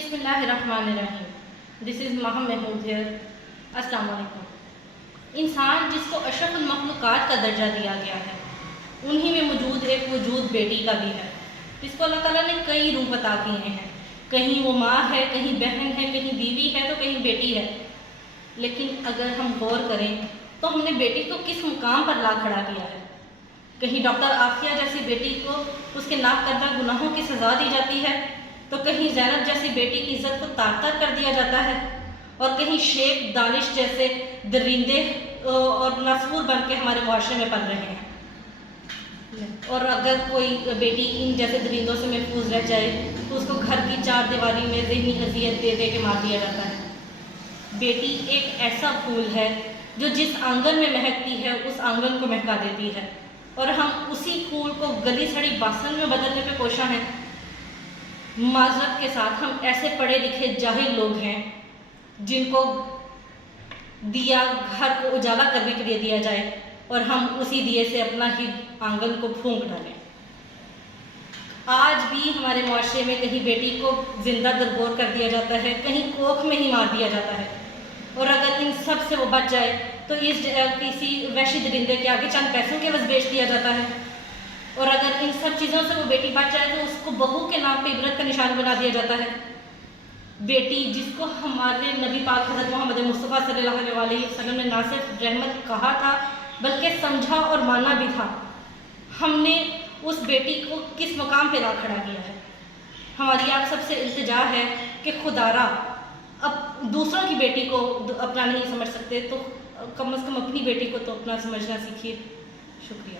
بسم اللہ الرحمن الرحیم. دس از ماہم محمود ہیئر. السلام علیکم. انسان جس کو اشرف المخلوقات کا درجہ دیا گیا ہے، انہی میں موجود ایک وجود بیٹی کا بھی ہے، جس کو اللہ تعالیٰ نے کئی روپ عطا کیے ہیں. کہیں وہ ماں ہے، کہیں بہن ہے، کہیں بیوی ہے، تو کہیں بیٹی ہے. لیکن اگر ہم غور کریں تو ہم نے بیٹی کو کس مقام پر لا کھڑا کیا ہے؟ کہیں ڈاکٹر عافیہ جیسی بیٹی کو اس کے ناکردہ گناہوں کی سزا دی جاتی ہے، تو کہیں زینب جیسی بیٹی کی عزت کو تار تار کر دیا جاتا ہے، اور کہیں شیخ دانش جیسے درندے اور ناسور بن کے ہمارے معاشرے میں پل رہے ہیں. اور اگر کوئی بیٹی ان جیسے درندوں سے محفوظ رہ جائے تو اس کو گھر کی چار دیواری میں ذہنی اذیت دے دے کے مار دیا جاتا ہے. بیٹی ایک ایسا پھول ہے جو جس آنگن میں مہکتی ہے اس آنگن کو مہکا دیتی ہے، اور ہم اسی پھول کو گلی سڑی باسن میں بدلنے پہ کوشاں ہیں. معذرت کے ساتھ ہم ایسے پڑھے لکھے جاہل لوگ ہیں جن کو دیا گھر کو اجالا کرنے کے لیے دیا جائے اور ہم اسی دیے سے اپنا ہی آنگن کو پھونک ڈالیں. آج بھی ہمارے معاشرے میں کہیں بیٹی کو زندہ درگور کر دیا جاتا ہے، کہیں کوکھ میں ہی مار دیا جاتا ہے، اور اگر ان سب سے وہ بچ جائے تو اس کسی وحشی درندے کے آگے چند پیسوں کے عوض بیچ دیا جاتا ہے. اور اگر ان سب چیزوں سے وہ بیٹی بچ جائے تو اس کو بہو کے نام پہ عبرت کا نشان بنا دیا جاتا ہے. بیٹی جس کو ہمارے نبی پاک حضرت محمد مصطفیٰ صلی اللہ علیہ وسلم نے نہ صرف رحمت کہا تھا بلکہ سمجھا اور مانا بھی تھا، ہم نے اس بیٹی کو کس مقام پہ لا کھڑا کیا ہے؟ ہماری آپ سب سے التجا ہے کہ خدا را اب دوسروں کی بیٹی کو اپنا نہیں سمجھ سکتے تو کم از کم اپنی بیٹی کو تو اپنا سمجھنا سیکھیے. شکریہ.